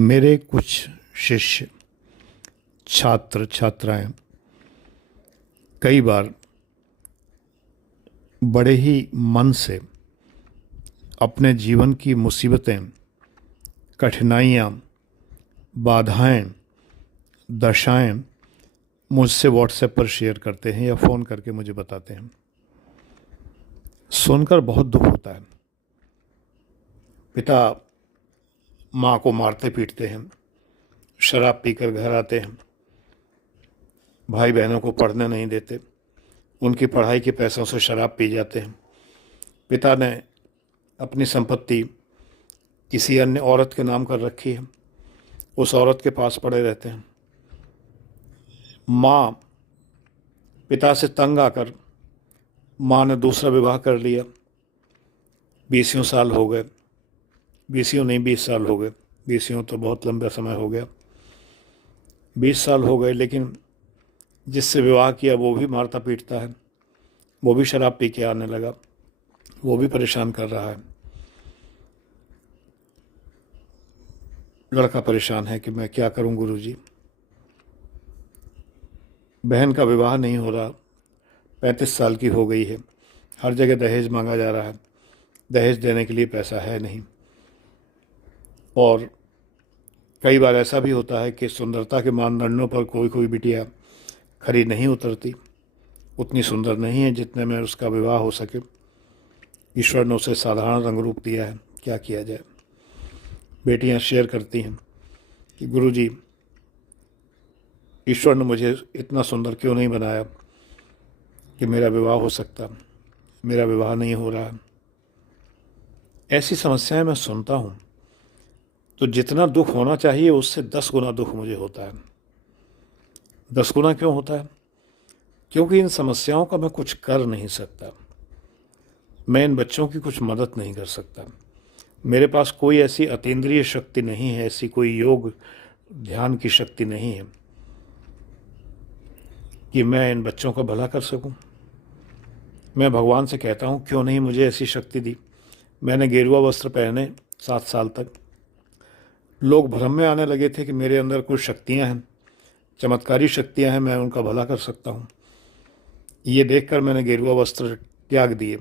मेरे कुछ शिष्य छात्र छात्राएं कई बार बड़े ही मन से अपने जीवन की मुसीबतें, कठिनाइयाँ, बाधाएं, दशाएं मुझसे व्हाट्सएप पर शेयर करते हैं या फ़ोन करके मुझे बताते हैं। सुनकर बहुत दुख होता है। पिता माँ को मारते पीटते हैं, शराब पीकर घर आते हैं, भाई बहनों को पढ़ने नहीं देते, उनकी पढ़ाई के पैसों से शराब पी जाते हैं। पिता ने अपनी संपत्ति किसी अन्य औरत के नाम कर रखी है, उस औरत के पास पड़े रहते हैं। माँ पिता से तंग आकर माँ ने दूसरा विवाह कर लिया। 20 साल हो गए, 20 नहीं 20 साल हो गए, 20 तो बहुत लंबा समय हो गया। 20 साल हो गए, लेकिन जिससे विवाह किया वो भी मारता पीटता है, वो भी शराब पी के आने लगा, वो भी परेशान कर रहा है। लड़का परेशान है कि मैं क्या करूं गुरुजी। बहन का विवाह नहीं हो रहा, 35 साल की हो गई है, हर जगह दहेज मांगा जा रहा है, दहेज देने के लिए पैसा है नहीं। और कई बार ऐसा भी होता है कि सुंदरता के मानदंडों पर कोई कोई बिटिया खरी नहीं उतरती, उतनी सुंदर नहीं है जितने में उसका विवाह हो सके। ईश्वर ने उसे साधारण रंग रूप दिया है, क्या किया जाए। बेटियां शेयर करती हैं कि गुरुजी, ईश्वर ने मुझे इतना सुंदर क्यों नहीं बनाया कि मेरा विवाह हो सकता, मेरा विवाह नहीं हो रहा है। ऐसी समस्याएं मैं सुनता हूँ तो जितना दुख होना चाहिए उससे 10 गुना दुख मुझे होता है। 10 गुना क्यों होता है? क्योंकि इन समस्याओं का मैं कुछ कर नहीं सकता, मैं इन बच्चों की कुछ मदद नहीं कर सकता। मेरे पास कोई ऐसी अतीन्द्रिय शक्ति नहीं है, ऐसी कोई योग ध्यान की शक्ति नहीं है कि मैं इन बच्चों का भला कर सकूं। मैं भगवान से कहता हूं, क्यों नहीं मुझे ऐसी शक्ति दी। मैंने गेरुआ वस्त्र पहने 7 साल तक, लोग भ्रम में आने लगे थे कि मेरे अंदर कुछ शक्तियां हैं, चमत्कारी शक्तियां हैं, मैं उनका भला कर सकता हूं। ये देखकर मैंने गेरुआ वस्त्र त्याग दिए,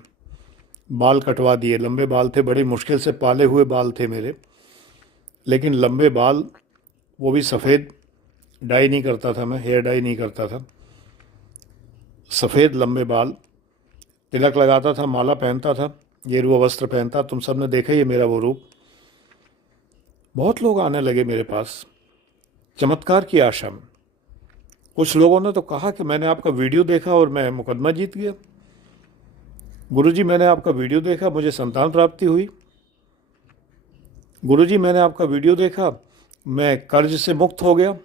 बाल कटवा दिए। लंबे बाल थे, बड़ी मुश्किल से पाले हुए बाल थे मेरे, लेकिन लंबे बाल, वो भी सफ़ेद, डाई नहीं करता था मैं, हेयर डाई नहीं करता था, सफ़ेद लंबे बाल, तिलक लगाता था, माला पहनता था, गेरुआ वस्त्र पहनता। तुम सब ने देखा ही मेरा वो रूप। बहुत लोग आने लगे मेरे पास चमत्कार की आशा में। कुछ लोगों ने तो कहा कि मैंने आपका वीडियो देखा और मैं मुकदमा जीत गया। गुरुजी, मैंने आपका वीडियो देखा, मुझे संतान प्राप्ति हुई। गुरुजी, मैंने आपका वीडियो देखा, मैं कर्ज से मुक्त हो गया।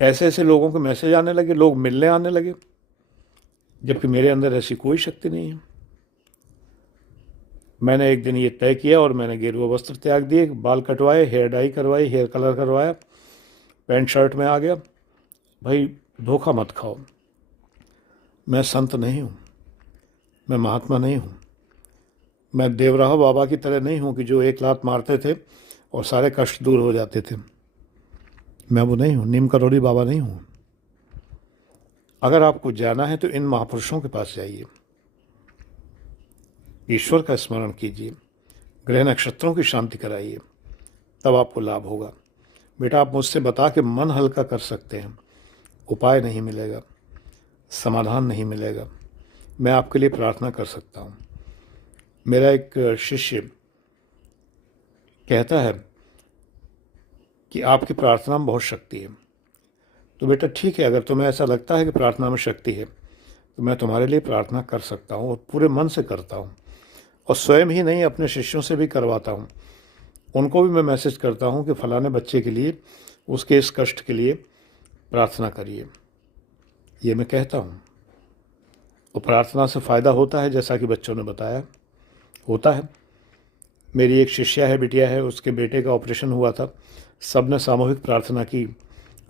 ऐसे ऐसे लोगों के मैसेज आने लगे, लोग मिलने आने लगे, जबकि मेरे अंदर ऐसी कोई शक्ति नहीं है। मैंने एक दिन ये तय किया और मैंने गेरुआ वस्त्र त्याग दिए, बाल कटवाए, हेयर डाई करवाई, हेयर कलर करवाया, पैंट शर्ट में आ गया। भाई धोखा मत खाओ, मैं संत नहीं हूँ, मैं महात्मा नहीं हूँ, मैं देवराह बाबा की तरह नहीं हूँ कि जो एक लात मारते थे और सारे कष्ट दूर हो जाते थे। मैं वो नहीं हूँ, नीम करोड़ी बाबा नहीं हूँ। अगर आपको जाना है तो इन महापुरुषों के पास जाइए, ईश्वर का स्मरण कीजिए, ग्रह नक्षत्रों की शांति कराइए, तब आपको लाभ होगा। बेटा, आप मुझसे बता के मन हल्का कर सकते हैं, उपाय नहीं मिलेगा, समाधान नहीं मिलेगा। मैं आपके लिए प्रार्थना कर सकता हूँ। मेरा एक शिष्य कहता है कि आपकी प्रार्थना में बहुत शक्ति है। तो बेटा ठीक है, अगर तुम्हें ऐसा लगता है कि प्रार्थना में शक्ति है तो मैं तुम्हारे लिए प्रार्थना कर सकता हूँ, और पूरे मन से करता हूँ, और स्वयं ही नहीं अपने शिष्यों से भी करवाता हूँ। उनको भी मैं मैसेज करता हूँ कि फलाने बच्चे के लिए, उसके इस कष्ट के लिए प्रार्थना करिए। ये मैं कहता हूँ, और प्रार्थना से फ़ायदा होता है, जैसा कि बच्चों ने बताया होता है। मेरी एक शिष्या है, बिटिया है, उसके बेटे का ऑपरेशन हुआ था, सब ने सामूहिक प्रार्थना की,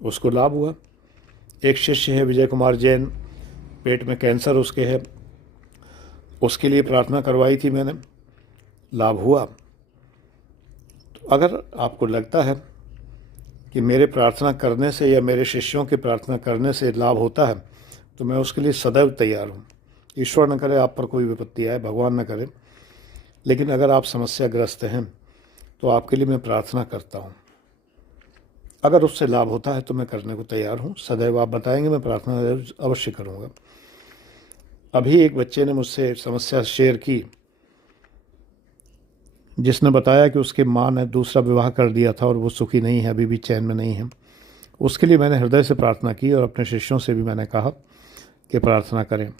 उसको लाभ हुआ। एक शिष्य है विजय कुमार जैन, पेट में कैंसर उसके है, उसके लिए प्रार्थना करवाई थी मैंने, लाभ हुआ। तो अगर आपको लगता है कि मेरे प्रार्थना करने से या मेरे शिष्यों की प्रार्थना करने से लाभ होता है, तो मैं उसके लिए सदैव तैयार हूँ। ईश्वर न करे आप पर कोई विपत्ति आए, भगवान न करे, लेकिन अगर आप समस्याग्रस्त हैं तो आपके लिए मैं प्रार्थना करता हूँ। अगर उससे लाभ होता है तो मैं करने को तैयार हूँ। सदैव आप बताएंगे, मैं प्रार्थना अवश्य करूँगा। अभी एक बच्चे ने मुझसे समस्या शेयर की, जिसने बताया कि उसकी माँ ने दूसरा विवाह कर दिया था और वो सुखी नहीं है, अभी भी चैन में नहीं है। उसके लिए मैंने हृदय से प्रार्थना की और अपने शिष्यों से भी मैंने कहा कि प्रार्थना करें,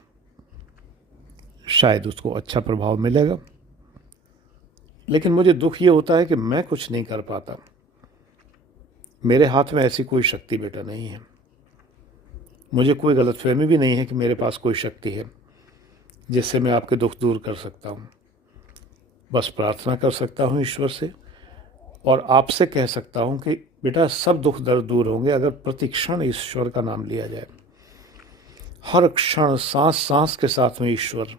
शायद उसको अच्छा प्रभाव मिलेगा। लेकिन मुझे दुख ये होता है कि मैं कुछ नहीं कर पाता। मेरे हाथ में ऐसी कोई शक्ति बेटा नहीं है। मुझे कोई गलतफहमी भी नहीं है कि मेरे पास कोई शक्ति है जिससे मैं आपके दुख दूर कर सकता हूँ। बस प्रार्थना कर सकता हूँ ईश्वर से और आपसे कह सकता हूँ कि बेटा सब दुख दर्द दूर होंगे अगर प्रतिक्षण ईश्वर का नाम लिया जाए। हर क्षण सांस सांस के साथ में ईश्वर,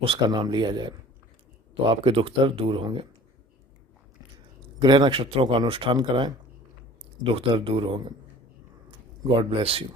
उसका नाम लिया जाए तो आपके दुख दर्द दूर होंगे। ग्रह नक्षत्रों का अनुष्ठान कराएं, दुख दर्द दूर होंगे। God bless you.